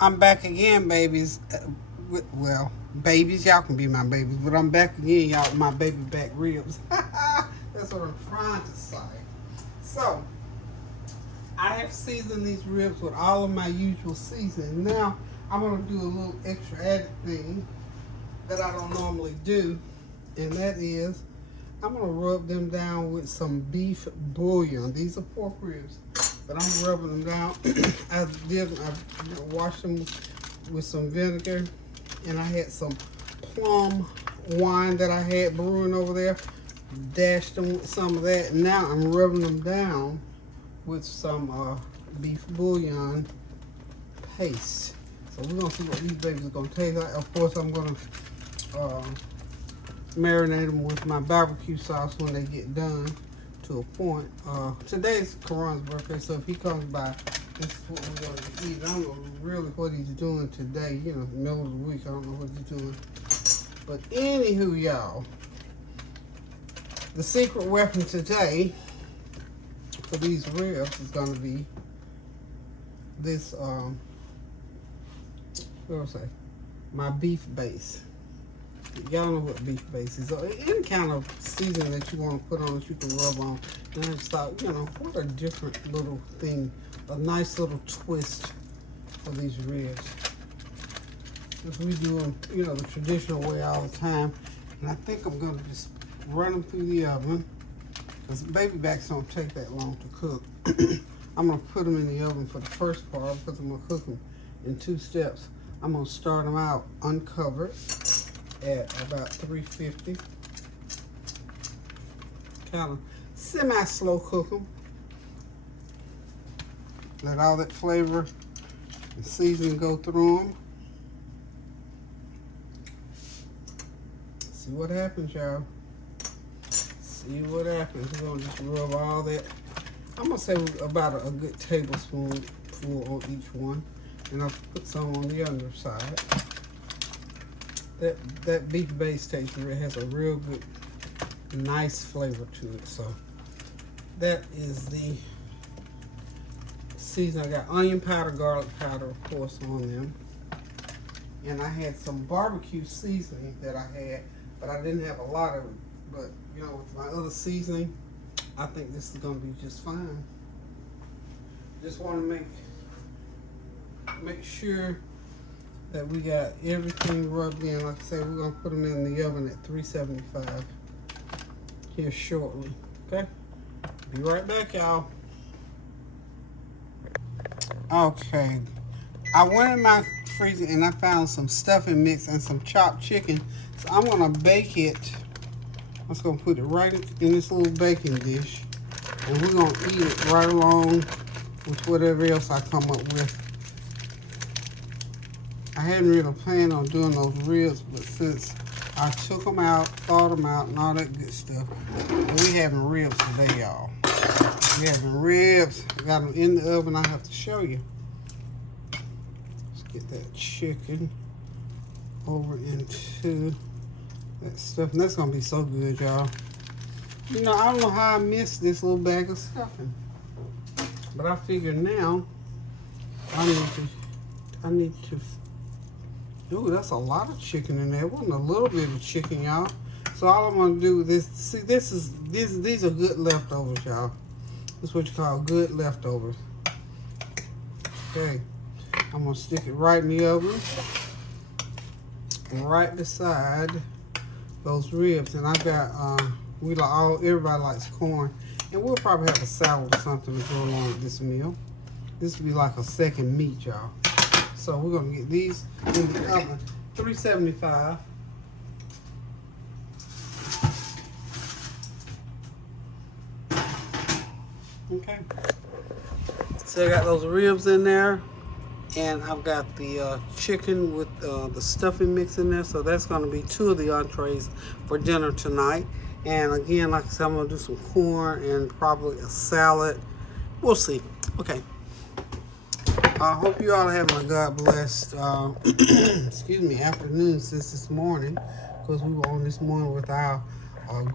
I'm back again, babies. Well, babies, y'all can be my babies, but I'm back again, y'all, with my baby back ribs. That's what I'm trying to say. So, I have seasoned these ribs with all of my usual seasoning. Now, I'm going to do a little extra added thing that I don't normally do, and that is I'm going to rub them down with some beef bouillon. These are pork ribs, but I'm rubbing them down. I washed them with some vinegar, and I had some plum wine that I had brewing over there. Dashed them with some of that. And now I'm rubbing them down with some beef bouillon paste. So we're going to see what these babies are going to taste like. Of course, I'm going to marinate them with my barbecue sauce when they get done to a point. Today's Karan's birthday, so if he comes by, this is what we're going to eat. I don't know really what he's doing today. You know, middle of the week, I don't know what he's doing. But anywho, y'all, the secret weapon today for these ribs is going to be this, what do I say, my beef base. Y'all know what beef base is. Any kind of seasoning that you want to put on it, you can rub on. And I just thought, you know, what a different little thing, a nice little twist for these ribs. Because we do them, you know, the traditional way all the time. And I think I'm going to just run them through the oven. Because baby backs don't take that long to cook. I'm going to put them in the oven for the first part because I'm going to cook them in 2 steps. I'm going to start them out uncovered at about 350. Kind of semi-slow cook them. Let all that flavor and seasoning go through them. See what happens, y'all. See what happens. We're going to just rub all that. I'm going to say about a good tablespoon full on each one. And I'll put some on the underside. That beef base taste has a real good, nice flavor to it. So that is the season. I got onion powder, garlic powder, of course, on them. And I had some barbecue seasoning that I had, but I didn't have a lot of it. But, you know, with my other seasoning, I think this is going to be just fine. Just want to make sure that we got everything rubbed in. Like I said, we're going to put them in the oven at 375 here shortly. Okay? Be right back, y'all. Okay. I went in my freezer and I found some stuffing mix and some chopped chicken. So I'm going to bake it. I'm just going to put it right in this little baking dish. And we're going to eat it right along with whatever else I come up with. I hadn't really planned on doing those ribs, but since I took them out, thawed them out, and all that good stuff, we having ribs today, y'all. We having ribs. I got them in the oven. I have to show you. Let's get that chicken over into that stuff. And that's going to be so good, y'all. You know, I don't know how I missed this little bag of stuffing. But I figure now I need to. Ooh, that's a lot of chicken in there. It wasn't a little bit of chicken, y'all. So all I'm gonna do with this, see, these are good leftovers, y'all. This is what you call good leftovers. Okay, I'm gonna stick it right in the oven, right beside those ribs. And I got everybody likes corn, and we'll probably have a salad or something to go along with this meal. This will be like a second meat, y'all. So we're gonna get these in the oven, 375. Okay. So I got those ribs in there, and I've got the chicken with the stuffing mix in there. So that's gonna be 2 of the entrees for dinner tonight. And again, like I said, I'm gonna do some corn and probably a salad. We'll see. Okay. I hope you all are having a God blessed excuse me, afternoon since this morning, because we were on this morning with our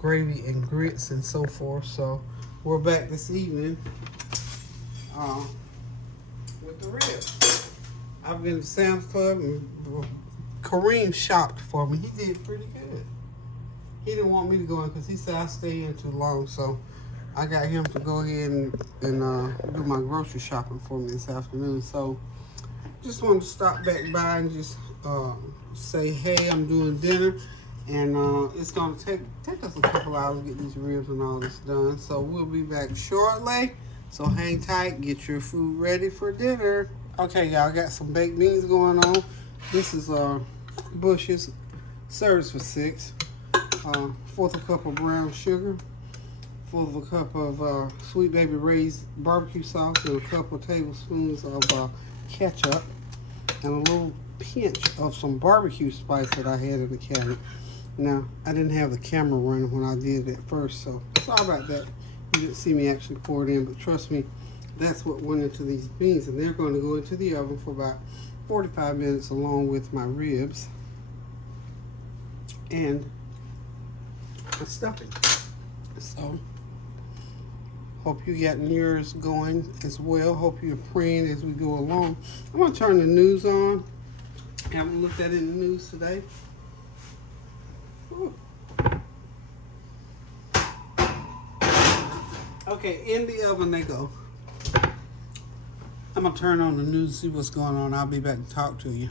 gravy and grits and so forth. So we're back this evening with the ribs. I I've been to Sam's Club and Kareem shopped for me. He did pretty good. He didn't want me to go in because he said I stay in too long. So I got him to go ahead and do my grocery shopping for me this afternoon. So just wanted to stop back by and just say, hey, I'm doing dinner. And it's going to take us a couple hours to get these ribs and all this done. So we'll be back shortly. So hang tight, get your food ready for dinner. Okay, y'all, got some baked beans going on. This is Bush's, serves for 6. Fourth of a cup of brown sugar. Fourth of a cup of Sweet Baby Ray's barbecue sauce and a couple of tablespoons of ketchup. And a little pinch of some barbecue spice that I had in the cabinet. Now, I didn't have the camera running when I did it at first, so sorry about that. You didn't see me actually pour it in, but trust me, that's what went into these beans. And they're going to go into the oven for about 45 minutes along with my ribs and the stuffing. So, hope you got yours going as well. Hope you're praying as we go along. I'm going to turn the news on. I haven't looked at it in the news today. Ooh. Okay, in the oven they go. I'm going to turn on the news and see what's going on. I'll be back to talk to you.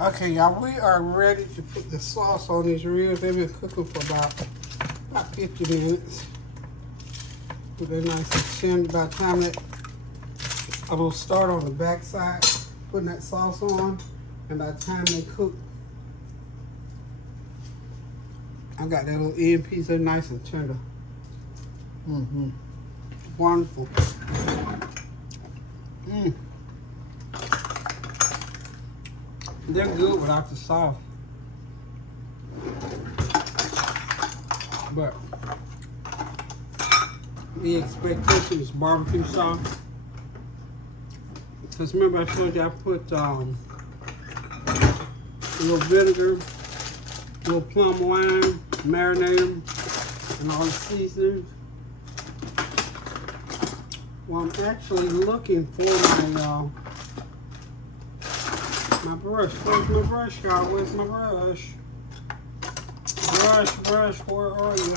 Okay, y'all, we are ready to put the sauce on these ribs. They've been cooking for about 50 minutes. Put that nice and simmered. By the time that I'm going to start on the back side, putting that sauce on, and by the time they cook, I got that little end piece. They're nice and tender. Wonderful. They're good without the sauce. But the expectation is barbecue sauce. Because remember I showed you I put a little vinegar, a little plum wine, marinate them, and all the seasonings. Well, I'm actually looking for my brush. Where's my brush, y'all? Where's my brush? Brush, where are you?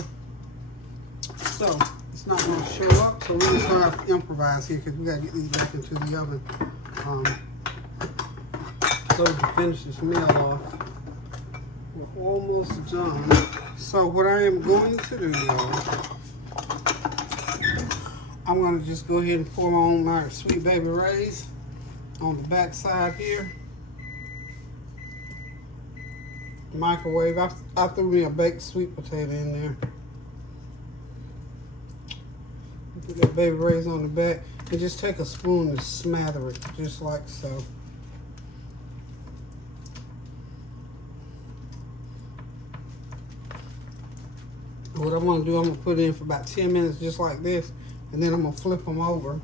So, it's not going to show up, so we're just going to have to improvise here because we got to get these back into the oven so we can finish this meal off. We're almost done. So, what I am going to do, y'all, I'm going to just go ahead and pour on my Sweet Baby Ray's on the back side here. Microwave. I threw me a baked sweet potato in there. Put that Baby Ray's on the back and just take a spoon and smother it just like so. What I'm going to do, I'm going to put it in for about 10 minutes just like this, and then I'm going to flip them over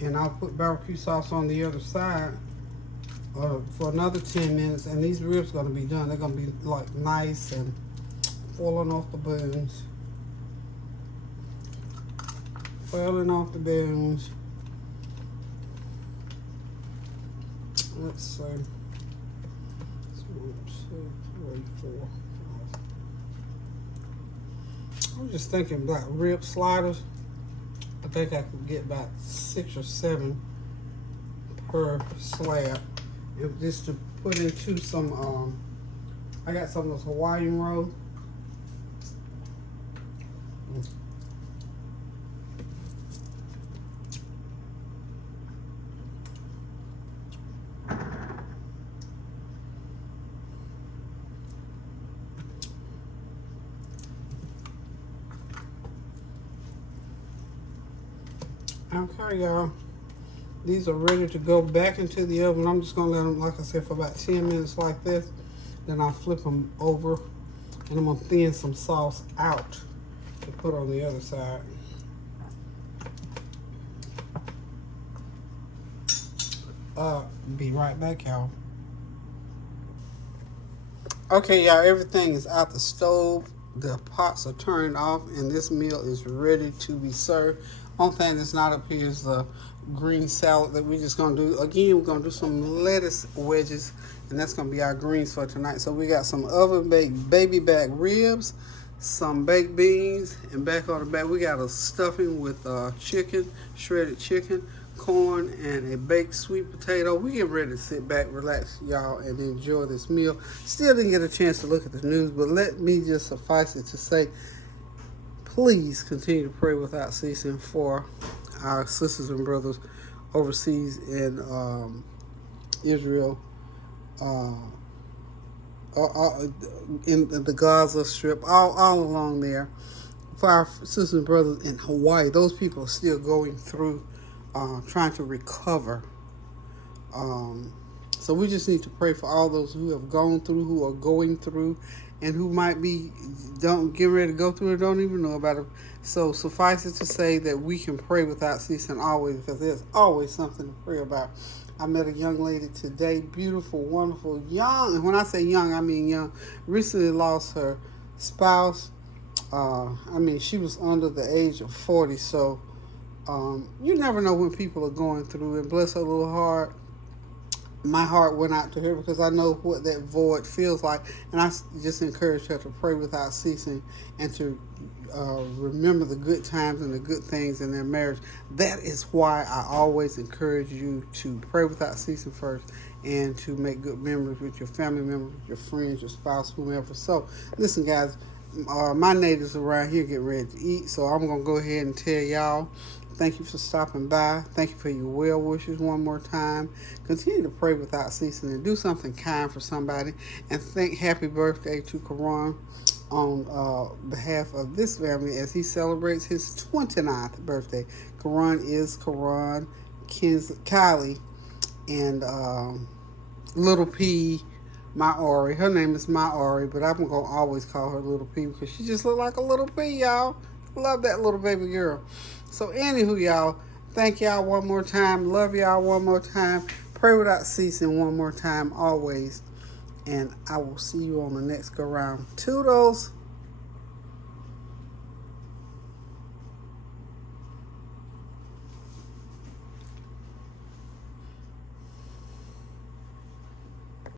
and I'll put barbecue sauce on the other side for another 10 minutes, and these ribs are going to be done. They're going to be like nice and falling off the bones. Falling off the bones. Let's see. 1, 2, 3, 4, 5. I was just thinking about rib sliders. I think I could get about 6 or 7 per slab. Just to put into some, I got some of those Hawaiian rolls. Okay, y'all. These are ready to go back into the oven. I'm just going to let them, like I said, for about 10 minutes like this. Then I'll flip them over, and I'm going to thin some sauce out to put on the other side. Be right back, y'all. Okay, y'all, everything is out the stove. The pots are turned off, and this meal is ready to be served. Only thing that's not up here is the green salad that we're just gonna do. Again, we're gonna do some lettuce wedges, and that's gonna be our greens for tonight. So we got some oven baked baby back ribs, some baked beans, and back on the back we got a stuffing with chicken, shredded chicken, corn, and a baked sweet potato. We get ready to sit back, relax, y'all, and enjoy this meal. Still didn't get a chance to look at the news, but let me just suffice it to say, please continue to pray without ceasing for our sisters and brothers overseas in Israel, uh, in the Gaza Strip, all along there. For our sisters and brothers in Hawaii, those people are still going through, trying to recover. Um, so we just need to pray for all those who have gone through, who are going through, and who might be don't get ready to go through it, don't even know about it. So suffice it to say that we can pray without ceasing always, because there's always something to pray about. I met a young lady today, beautiful, wonderful, young. And when I say young, I mean young. Recently lost her spouse. She was under the age of 40. So you never know when people are going through. And bless her little heart, my heart went out to her because I know what that void feels like, and I just encourage her to pray without ceasing and to remember the good times and the good things in their marriage. That is why I always encourage you to pray without ceasing first, and to make good memories with your family members, with your friends, your spouse, whomever. So listen, guys, my neighbors around here get ready to eat, so I'm gonna go ahead and tell y'all, thank you for stopping by. Thank you for your well wishes one more time. Continue to pray without ceasing and do something kind for somebody. And thank happy birthday to Karan on behalf of this family as he celebrates his 29th birthday. Karan is Karan Kylie, and Little P, Maori. Her name is Maori, but I'm gonna always call her Little P because she just look like a little P, y'all. Love that little baby girl. So anywho, y'all, thank y'all one more time. Love y'all one more time. Pray without ceasing one more time always. And I will see you on the next go round. Toodles.